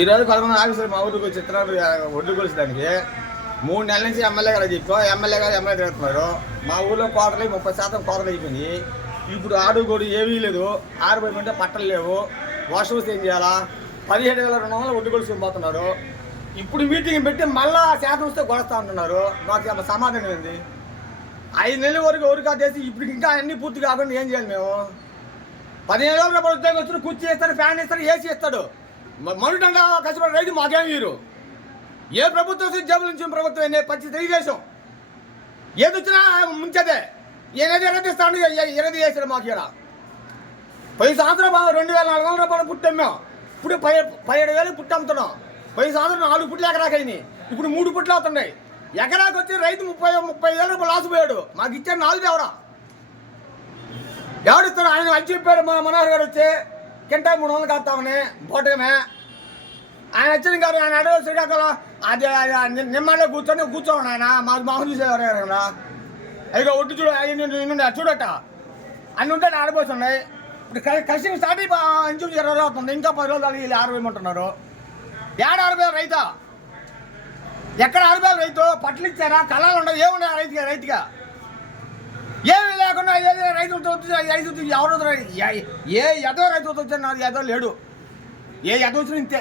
ఈరోజు 11 ఆఫీసులు మా ఊరికి వచ్చి ఇస్తున్నారు ఒడ్డు కొలిచడానికి. 3 నెలల నుంచి ఎమ్మెల్యే గారు చెప్పాం, ఎమ్మెల్యే తిరుగుతున్నారు. మా ఊళ్ళో కోతలు 30% కోతలు అయిపోయింది. ఇప్పుడు ఆడుగోడు ఏమీ లేదు. 60 మంది పట్టలు లేవు. వర్షం వస్తే ఏం చేయాలా? 17,200 ఒడ్డు కొలుసుకొని పోతున్నారు. ఇప్పుడు మీటింగ్ పెట్టి మళ్ళా శాతం వస్తే గొడవస్తా ఉంటున్నారు. మాకు సమాధానం ఏంది? 5 నెలల వరకు ఎవరికి చేసి ఇప్పుడు ఇంకా అన్ని పూర్తి కాకుండా ఏం చేయాలి మేము? 15,000 రూపాయలు ఉద్యోగం వస్తారు, కుర్చీ ఇస్తారు, ఫ్యాన్ ఇస్తారు, ఏసీ ఇస్తాడు. మనుటంగా కష్టపడి రైతు మాకేం వీరు. ఏ ప్రభుత్వం జేబుల నుంచి ప్రభుత్వం పచ్చి తెలుగుదేశం ఏది వచ్చినా ముంచదే. ఏదైతే ఎరదిస్తాడు ఎరది చేశాడు మాకు. ఇక్కడ 10 సంవత్సరం 2,400 రూపాయలు పుట్టి అమ్మాం. ఇప్పుడు 17,000 పుట్టి అమ్ముతున్నాం. 10 సంవత్సరం 4 పుట్లు ఎకరాకైనాయి. ఇప్పుడు 3 పుట్లు అవుతున్నాయి. ఎకరాకి వచ్చి రైతు 35,000 రూపాయలు లాస్ పోయాడు. మాకు ఇచ్చారు 4 ఎవడిస్తాడు? ఆయన వచ్చి చెప్పాడు మా మనోహర్ గారు వచ్చి కింటా 300 కాస్తామని బోటమే. ఆయన వచ్చిన గారు ఆయన అడవి శ్రీకాకుళం అది నిమ్మలో కూర్చోండి. ఆయన మాకు మామూలు చూసేవారు కదా. ఇక ఒడ్డు చూడట అన్ని ఉంటే ఆడిపోతున్నాయి. ఇప్పుడు కసి స్టార్ట్ అయిపో ఇంచు 20 రోజులు అవుతుంది. ఇంకా 10 రోజులు వీళ్ళు 60 ఇమ్మంటున్నారు. ఏడ 60 రైతా? ఎక్కడ 60 రైతు? పట్లు ఇచ్చారా? కళాలు ఉండవు. ఏముండే రైతుగా ఏమి లేకుండా రైతు ఎవరు ఏ ఎదో రైతు వచ్చారు? ఎదో లేడు. ఏ ఎదో వచ్చినా ఇంతే.